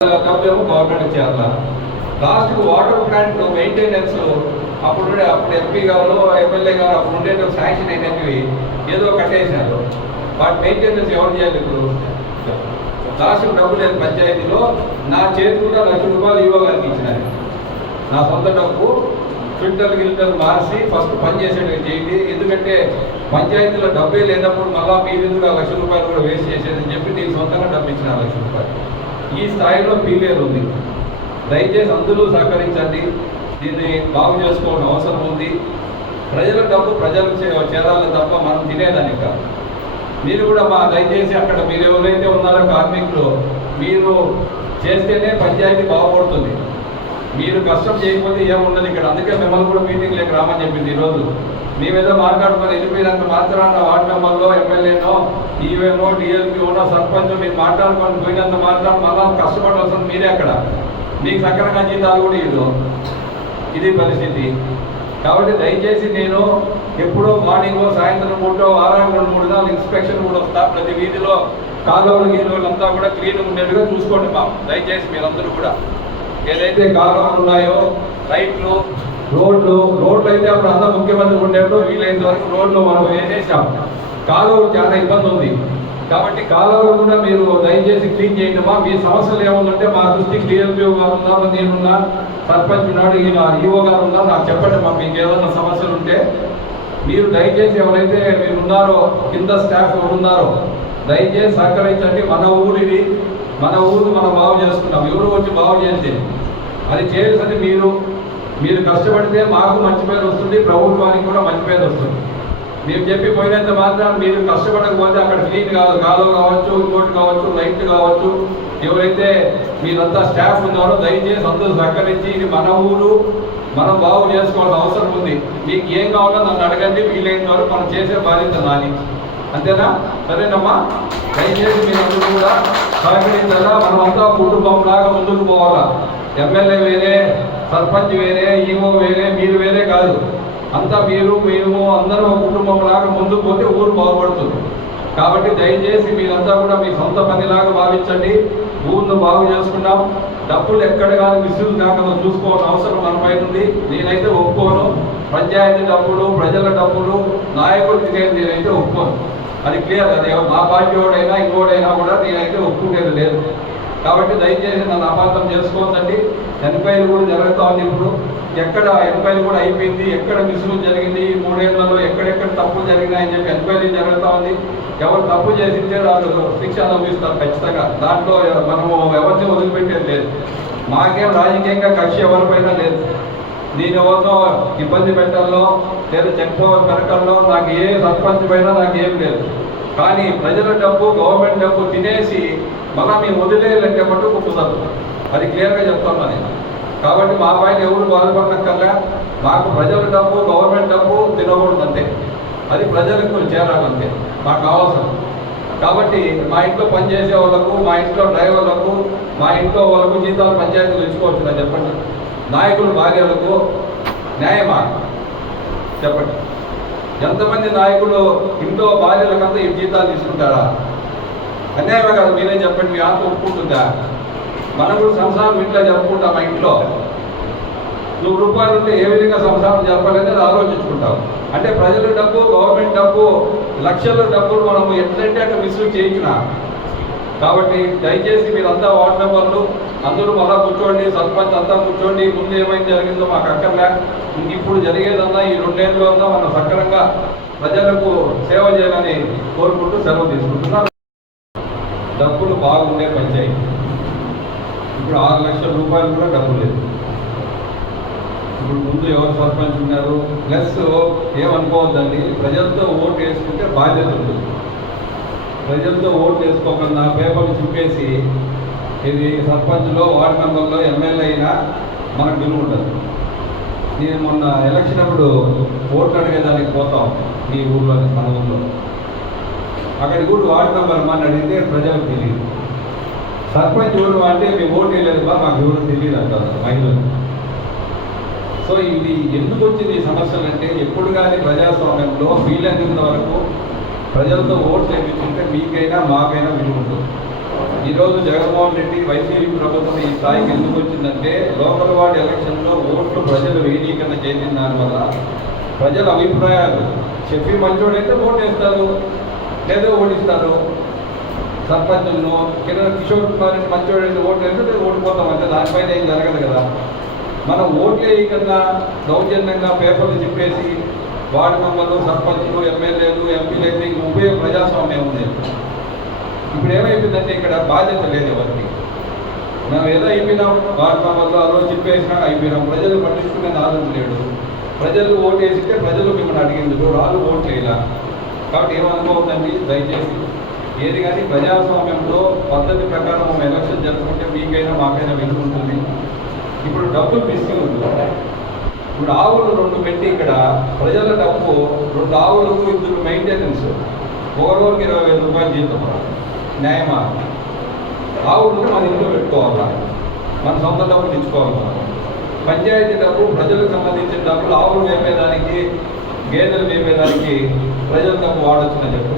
డబ్బేమో government చేయాల. లాస్ట్కు water plant maintenance అప్పుడు ఎంపీ గారు ఎమ్మెల్యే గారు అప్పుడు ఉండేట శాంక్షన్ అయినవి ఏదో కట్టేసినారు. వాటి మెయింటెనెన్స్ ఎవరు చేయాలి? ఇప్పుడు లాస్ట్కు డబ్బు లేదు పంచాయతీలో. నా చేతి కూడా ₹1,00,000 ఇవ్వగానికి ఇచ్చినారు. నా సొంత డబ్బు ఫిల్టర్లు మార్చి ఫస్ట్ పని చేసేటట్టు చేయండి. ఎందుకంటే పంచాయతీలో డబ్బే లేనప్పుడు మళ్ళీ మీరు ఎందుకు ₹1,00,000 కూడా వేస్ట్ చేసేదని చెప్పి నేను సొంతంగా డబ్బు ఇచ్చిన ₹1,00,000. ఈ స్థాయిలో ఫీలియర్ ఉంది. దయచేసి అందరూ సహకరించండి. దీన్ని బాగు చేసుకోవడం అవసరం ఉంది. ప్రజల డబ్బు ప్రజలకు చేరాలని తప్ప మనం తినేదాన్ని కాదు. మీరు కూడా దయచేసి అక్కడ మీరు ఎవరైతే ఉన్నారో కార్మికులు మీరు చేస్తేనే పంచాయతీ బాగుపడుతుంది. మీరు కష్టం చేయకపోతే ఏముండదు ఇక్కడ. అందుకే మిమ్మల్ని కూడా మీటింగ్లోకి రామని చెప్పింది. ఈరోజు మేమేదో మాట్లాడుకొని వెళ్ళిపోయినంత మాత్రాన వార్డు మెంబర్లో ఎమ్మెల్యేనో ఈవేనో డిఎల్పీఓనో సర్పంచ్ మీరు మాట్లాడుకొని పోయినంత మాత్రాన మళ్ళా కష్టపడాల్సింది మీరే. అక్కడ మీకు సక్రమంగా జీతాలు కూడా ఇవ్వదు. ఇది పరిస్థితి. కాబట్టి దయచేసి నేను ఎప్పుడో మార్నింగ్ సాయంత్రం పూట వారానికి 2-3 సార్లు ఇన్స్పెక్షన్ కూడా వస్తా. ప్రతి వీధిలో కాలువలు గీలువలు అంతా కూడా క్లీన్ ఉండేట్టుగా చూసుకోండి. దయచేసి మీరందరూ కూడా ఏదైతే కాలువలు ఉన్నాయో రైట్లు రోడ్లు అయితే అప్పుడు అంతా ముఖ్యమంత్రి ఉండేప్పుడు వీలైనంత వరకు రోడ్లు మనం వేసేసాం. కాలువలు చాలా ఇబ్బంది ఉంది. కాబట్టి కాలువలు కూడా మీరు దయచేసి క్లీన్ చేయండి. మీ సమస్యలు ఏముందంటే మా దృష్టికి డిఎల్పీఓ గారు ఉన్నారు, నేనున్నా, సర్పంచ్ ఉన్నాడు, ఈఓ గారు ఉన్నారు, నాకు చెప్పండి. మీకు ఏదైనా సమస్యలు ఉంటే మీరు దయచేసి ఎవరైతే మీరు ఉన్నారో కింద స్టాఫ్ ఎవరు ఉన్నారో దయచేసి సహకరించండి. మన ఊరిని మనం బాగు చేసుకుంటాం. ఎవరు వచ్చి బాగు చేస్తే అది చేయాల్సింది మీరు కష్టపడితే మాకు మంచి పేరు వస్తుంది, ప్రభుత్వానికి కూడా మంచి పేరు వస్తుంది. మేము చెప్పి పోయినంత మాత్రం మీరు కష్టపడకపోతే అక్కడ క్లీన్ కాదు, కాలువ కావచ్చు, ఇంకోటి కావచ్చు, లైట్ కావచ్చు, ఎవరైతే మీరంతా స్టాఫ్ ఉన్నారో దయచేసి అందరూ సహకరించి ఇది మన ఊరు మనం బాగు చేసుకోవాల్సిన అవసరం ఉంది. మీకు ఏం కావాలో నన్ను అడగండి. వీలైన వరకు మనం చేసే బాధ్యత నాది. అంతేనా? సరేనమ్మా. దయచేసి మీరందరూ కూడా సహకరించాలా. మనమంతా కుటుంబం లాగా ముందుకు పోవాలా. ఎమ్మెల్యే వేరే, సర్పంచ్ వేరే, ఈఓ వేరే, మీరు వేరే కాదు. అంతా మేము అందరూ ఒక కుటుంబం లాగా ముందుకు పోతే ఊరు బాగుపడుతుంది. కాబట్టి దయచేసి మీరంతా కూడా మీ సొంత పనిలాగా భావించండి. ఊరిని బాగు చేసుకున్నాం. డబ్బులు ఎక్కడ కానీ మిస్యూజ్ కాకుండా చూసుకోవాల్సిన అవసరం మన పైన ఉంది. నేనైతే ఒప్పుకోను. పంచాయతీ డబ్బులు, ప్రజల డబ్బులు నాయకులు తినేది నేనైతే ఒప్పుకోను. అది క్లియర్. అది మా పార్టీ వాడైనా ఇంకోడైనా కూడా నేనైతే ఒప్పుకునేది లేదు. కాబట్టి దయచేసి నన్ను అపార్థం చేసుకోవద్దండి. ఎంక్వైరీ కూడా జరుగుతూ ఉంది. ఇప్పుడు ఎక్కడ ఎంక్వైరీ కూడా అయిపోయింది, ఎక్కడ మిస్యూజ్ జరిగింది, 3 ఏళ్లలో ఎక్కడెక్కడ తప్పులు జరిగినాయని చెప్పి ఎంక్వైరీ జరుగుతూ ఉంది. ఎవరు తప్పు చేసింటే వాళ్ళు శిక్ష అనుభవిస్తారు ఖచ్చితంగా. దాంట్లో మనము ఎవరిని వదిలిపెట్టేది లేదు. మాకేం రాజకీయంగా కక్ష ఎవరిపైనా లేదు. నేను ఎవరినో ఇబ్బంది పెట్టడంలో లేదా చెక్పవర్ పెరగడంలో నాకు ఏ సర్పంచ్ పైన నాకు ఏం లేదు. కానీ ప్రజల డబ్బు, గవర్నమెంట్ డబ్బు తినేసి మళ్ళీ మేము వదిలేయాలంటే మటుకు కుదరదు. అది క్లియర్గా చెప్తాను నేను. కాబట్టి మా పైన ఎవరు బాధపడనక్కర్లే. మాకు ప్రజల డబ్బు, గవర్నమెంట్ డబ్బు తినకూడదు అంతే. అది ప్రజలకు చేరాలంతే మాకు కావాల్సిన. కాబట్టి మా ఇంట్లో పనిచేసే వాళ్ళకు, మా ఇంట్లో డ్రైవర్లకు, మా ఇంట్లో వాళ్ళకు జీతాలు పంచాయతీలు ఇచ్చుకోవచ్చు కదా చెప్పండి. నాయకులు భార్యలకు న్యాయమా చెప్పండి? ఎంతమంది నాయకులు ఇంట్లో భార్యలకంతా ఈ జీతాలు తీసుకుంటారా? అన్యాయమే కాదు. మీరే చెప్పండి. మీ ఆత్మ ఒప్పుకుంటుందా? మనం కూడా సంసారం ఇంట్లో జరుపుకుంటాం. మా ఇంట్లో ₹100 ఉంటే ఏ విధంగా సంసారం జరపాలనేది ఆలోచించుకుంటాం. అంటే ప్రజల డబ్బు, గవర్నమెంట్ డబ్బు, లక్షల డబ్బులు మనము ఎట్లంటే అట్లా మిస్యూజ్ చేయించిన. కాబట్టి దయచేసి మీరంతా వార్డు మెంబర్లు అందరూ మళ్ళా కూర్చోండి, సర్పంచ్ అంతా కూర్చోండి. ముందు ఏమైంది జరిగిందో మాకు అక్కర్లే. ఇప్పుడు జరిగేదన్నా ఈ 2 ఏళ్ళలో అన్నా మనం సక్రమంగా ప్రజలకు సేవ చేయాలని కోరుకుంటూ సెలవు తీసుకుంటున్నాను. డబ్బులు బాగుండే పంచాయతీ. ఇప్పుడు ₹6 లక్షల కూడా డబ్బు లేదు. ఇప్పుడు ముందు ఎవరు సర్పంచ్ ఉన్నారు. ప్లస్ ఏమనుకోవద్దండి, ప్రజలతో ఓటు వేసుకుంటే బాధ్యత ఉంటుంది. ప్రజలతో ఓటు వేసుకోకుండా పేపర్లు చింపేసి ఇది సర్పంచ్లో, వార్డు మెంబర్లో, ఎమ్మెల్యే అయినా మనకు విలువ ఉండదు. నేను మొన్న ఎలక్షన్ అప్పుడు ఓట్లు అడిగేదానికి పోతాం ఈ ఊళ్ళో, మన ఊళ్ళో. అక్కడికి కూడా వార్డు మెంబర్ అమ్మని అడిగితే ప్రజలకు తెలియదు. సర్పంచ్ ఎవరు అంటే మీ ఓటు వేయలేదు బా, మాకు ఎవరు తెలియదు అంటారు మహిళలు. సో ఇది ఎందుకు వచ్చింది ఈ సమస్యలు అంటే, ఎప్పుడు కానీ ప్రజాస్వామ్యంలో వీలైనంత వరకు ప్రజలతో ఓట్లు వేయించుకుంటే మీకైనా మాకైనా విలువ ఉంటుంది. ఈరోజు జగన్మోహన్ రెడ్డి వైసీపీ ప్రభుత్వం ఈ స్థాయికి ఎందుకు వచ్చిందంటే లోకల్ వార్డు ఎలక్షన్లో ఓట్లు ప్రజలు వేయనీకరణ చేసిన దానివల్ల ప్రజల అభిప్రాయాలు చెప్పి మంచోడైతే ఓటు వేస్తారు లేదా ఓడిస్తారు. సర్పంచులను కిషోర్ కుమార్ రెడ్డి మంచోడైతే ఓటు వేస్తే ఓడిపోతామంటే దానిపైన ఏం జరగదు కదా. మనం ఓట్లు వేయకన్నా దౌర్జన్యంగా పేపర్లు చెప్పేసి వార్డు మెంబర్లు, సర్పంచులు, ఎమ్మెల్యేలు, ఎంపీలు అయితే ఇంక ఉపయోగ ప్రజాస్వామ్యం ఉంది. ఇప్పుడు ఏమైపోయిందంటే ఇక్కడ బాధ్యత లేదు ఎవరికి. మేము ఏదో అయిపోయినాం, వార్డు మెంబర్లు ఆ రోజు చెప్పేసినా అయిపోయినాం. ప్రజలు పట్టించుకునే ఆదరణ లేడు. ప్రజలు ఓటు వేసిస్తే ప్రజలు మిమ్మల్ని అడిగింది, వాళ్ళు ఓట్లు వేయాల. కాబట్టి ఏమనుకోవద్దండి దయచేసి. ఏది కానీ ప్రజాస్వామ్యంలో పద్ధతి ప్రకారం ఎలక్షన్ జరుపుకుంటే మీకైనా మాకైనా వెలుగు ఉంటుంది. ఇప్పుడు డబ్బులు తీసుకెళ్ళదు. ఇప్పుడు ఆవులు 2 పెట్టి ఇక్కడ ప్రజల డబ్బు 2 ఆవులకు 2 మెయింటెనెన్స్, ఒకరోజుకి 20,000 రూపాయలు జీతం. న్యాయమా? ఆవులు మన ఇంట్లో పెట్టుకోవాలా, మన సొంత డబ్బులు ఇచ్చుకోవాలి. మనం పంచాయతీ డబ్బు, ప్రజలకు సంబంధించిన డబ్బులు ఆవులు మేపేదానికి, గేదెలు మేపేదానికి ప్రజల డబ్బు వాడొచ్చునని చెప్పు.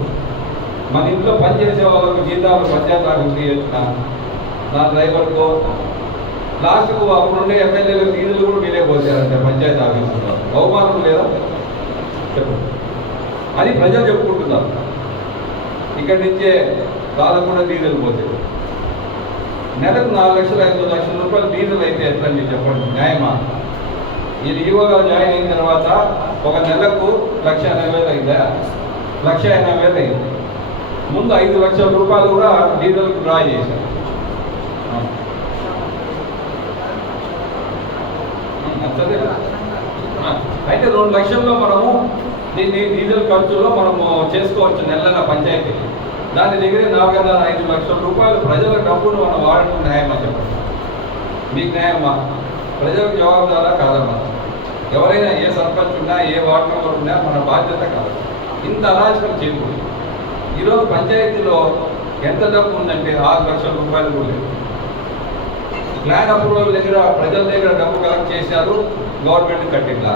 మన ఇంట్లో పనిచేసే వాళ్ళకు జీతాలు పంచాయతీ ఆఫీస్ తీయొచ్చున, నా డ్రైవర్కో. లాస్ట్కు అప్పుడుండే ఎమ్మెల్యేలు నీళ్ళు కూడా మీరే పోసారంటే పంచాయతీ ఆఫీసులో. అవమానం లేదా చెప్పు. అది ప్రజలు చెప్పుకుంటున్నారు. ఇక్కడి నుంచే దాదాపు డీజిల్ పోతే నెలకు 4 లక్షలు 5 లక్షల రూపాయలు డీజిల్ అయితే ఎట్లా మీరు చెప్పండి, న్యాయమా? ఇది ఈవోగా జాయిన్ అయిన తర్వాత ఒక నెలకు 1,80,000 అయిందా? 1,80,000 అయింది. ముందు 5 లక్షల రూపాయలు కూడా డీజిల్కి డ్రా చేశారు. అయితే 2 లక్షల్లో మనము దీన్ని డీజిల్ ఖర్చులో మనము చేసుకోవచ్చు నెలల పంచాయతీ. దాని దగ్గర 4,5 లక్షల రూపాయలు ప్రజల డబ్బును మనం వాడటం న్యాయమా చెప్పండి? మీకు న్యాయమా? ప్రజలకు జవాబుదారా కాదమ్మా? ఎవరైనా ఏ సర్పంచ్ ఉన్నా, ఏ వార్డు మెంబర్ ఉన్నా మన బాధ్యత కాదు. ఇంత అరాచకం చేయకూడదు. ఈరోజు పంచాయతీలో ఎంత డబ్బు ఉందంటే 6 లక్షల రూపాయలు కూడా లేదు. ప్లాన్ అప్రూవల్ దగ్గర ప్రజల దగ్గర డబ్బు కలెక్ట్ చేశారు, గవర్నమెంట్ కట్టిందా?